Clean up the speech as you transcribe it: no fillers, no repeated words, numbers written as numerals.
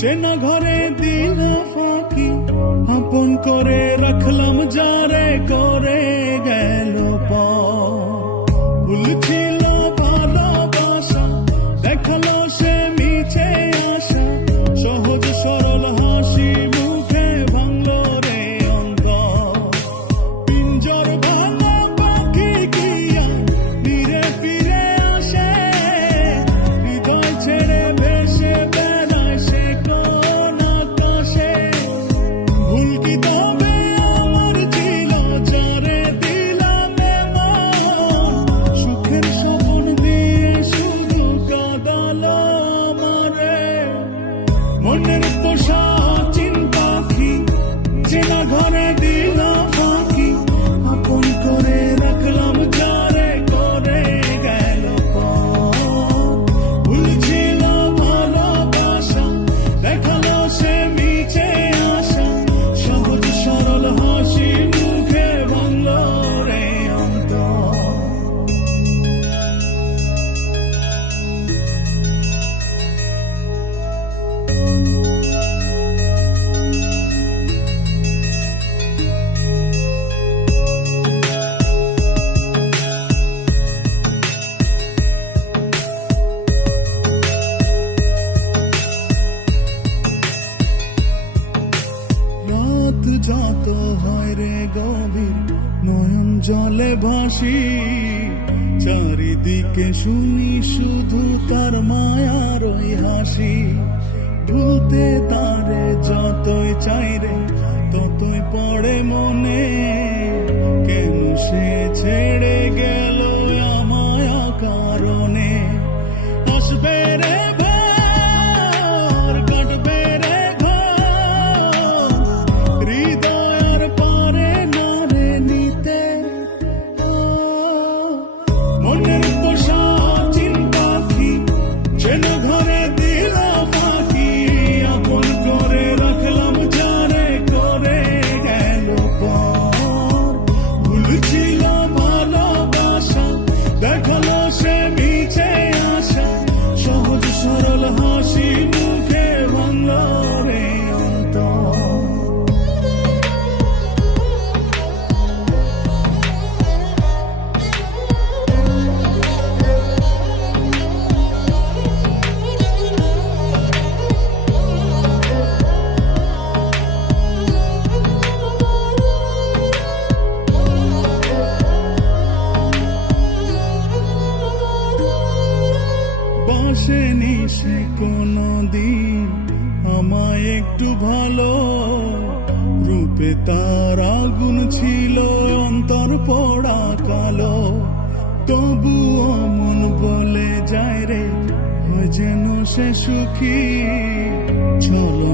চেনা ঘরে দিল ফাঁকি, আপন করে রাখলাম যারে করে গেল ভুল ছিল ভালোবাসা, দেখালো সে মিছে আশা, সহজ সরল হাসি মুখে ভাঙলো রে অন্তর। পিঞ্জর ভাঙা পাখি কিয়া ফিরে ফিরে আসে, হৃদয় ছেড়ে ভেসে বেড়ায় সে কোন আকাশে। ভুল কি তবে আমার ছিল যারে দিলাম এমন, সুখের স্বপ্ন দিয়ে শুধু কাঁদালো আমারে। মনের পোষা চিন পাখি, চেনা ঘরে দিল ফাঁকি, আপন করে রাখলাম যারে করে গেল ভুল ছিল ভালোবাসা, দেখালো সে মিছে আশা, সহজ সরল হাসি মুখে ভাঙলো রে অন্তর। রাত যত হয় রে গভীর, নয়ন জলে ভাসি, চারিদিকে শুনি শুধু তার মায়ার ওই হাসি। ভুলতে তারে যতই চাই রে ততই পড়ে মনে, কেন সে ছেড়ে গেল আমায় কারণে। আসবে রে ভোর, কাটবে রে ঘোর, হৃদয়ের পরে নারে নিতে। মনের পোষা চিন পাখি, চেনা ঘরে দিল ফাঁকি, আপন করে রাখলাম যারে করে গেল ভুল ছিল ভালোবাসা, দেখালো সে মিছে আশা, সহজ সরল হাসি মুখে ভাঙলো রে অন্তর। বাসেনি সে কোনদিন আমায় একটু ভালো, রূপে তার আগুন ছিল অন্তর পোড়া কালো। তবুও মন বলে যায় রে হয় যেন সে সুখী, চলো